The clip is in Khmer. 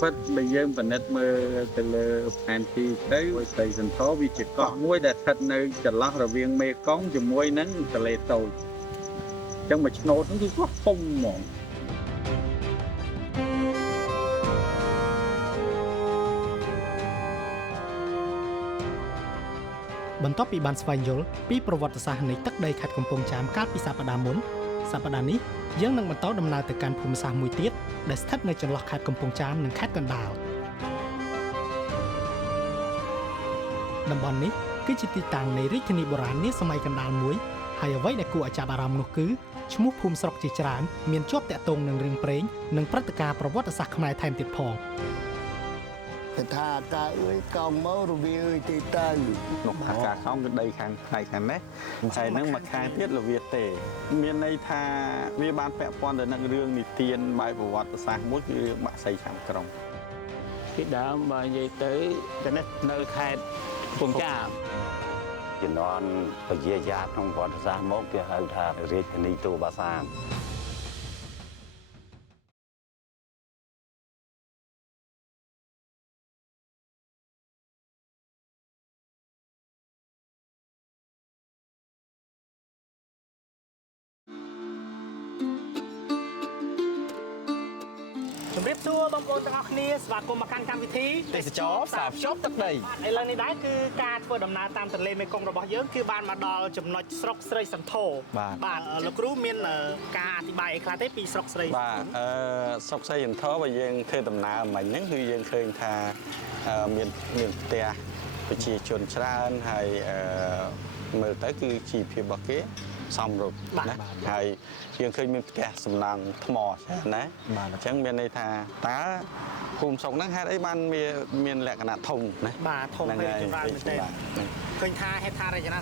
ពិតបើយើងពិនិត្យមើលទៅលើផែនទីទៅស្រីសន្ធរវាជាកោះមួយដែលស្ថិតនៅចន្លោះរវាងមេគង្គជាមួយនឹងទន្លេតូចអញ្ចឹងមួយឆ្នោតហ្នឹងគឺកោះធំហ្មងបន្ទាប់ពីបានស្វែងយល់ពីប្រវត្តិសាស្ត្រនៃទឹកដីខេត្តកំពង់ចាមកាលពីសប្តាហ៍មុនសប្តាហ៍នេះយើងនឹងបន្តដំណើរទៅកាន់ភូមិសាស្ត្រមួយទៀតដែលស្ថិតនៅចន្លោះខេត្តកំពង់ចាមនិងខេត្តកណ្ដាលតំបន់នេះគឺជាទីតាំងនៃរាជធានីបុរាណនាសម័យកណ្ដាលមួយហើយអ្វីដែលគួរឲ្យចាប់អារម្មណ៍នោះគឺឈ្មោះភូមិស្រុកជាច្រើនមានជាប់តាក់ទងនឹងរឿងព្រេងនិងព្រឹត្តិការណ៍ប្រវត្តិសាស្ត្រខ្មែរថែមទៀតផងថាតាអើយកោងមករវាអើយទីទៅនោះថាការខំគឺដីខាងផ្នែកខាងនេះហើយនឹងមកខាងទៀតលវាទេមានន័យថាវាបានពាក់ព័ន្ធទៅនឹងរឿងនិទានបែបប្រវត្តិសាស្ត្រមួយគឺរឿងបាក់សីខាងក្រុងពីដើមបើនិយាយទៅនេះនៅខេត្តកំពង់ចាមជំនាន់ពជាយាក្នុងប្រវត្តិសាស្ត្រមកគេហៅថារាជធានីទូបាសាមជំរាបសួរបងប្អូនទាំងអស់គ្នាស្វាគមន៍មកកាន់កម្មវិធីទេសចរផ្សារភ្ជាប់ទឹកដីឥឡូវនេះដែរគឺការធ្វើដំណើរតាមទន្លេមេគង្គរបស់យើងគឺបានមកដល់ចំណុចស្រុកស្រីសន្ធរបាទលោកគ្រូមានការអធិប្បាយអីខ្លះទេពីស្រុកស្រីបាទស្រុកស្រីសន្ធរបើយើងធ្វើដំណើរមិញហ្នឹងគឺយើងឃើញថាមានផ្ទះប្រជាជនច្រើនហើយមើលទៅគឺជីវភាពរបស់គេសំរុបណាហើយយើងឃើញមានផ្ទះសំណង់ថ្មណាអញ្ចឹងមានន័យថាតើភូមិស្រុកហ្នឹងហេតុអីបានមានលក្ខណៈធំណាបាទធំពេកចម្រើនមែនទេឃើញថាហេដ្ឋារចនា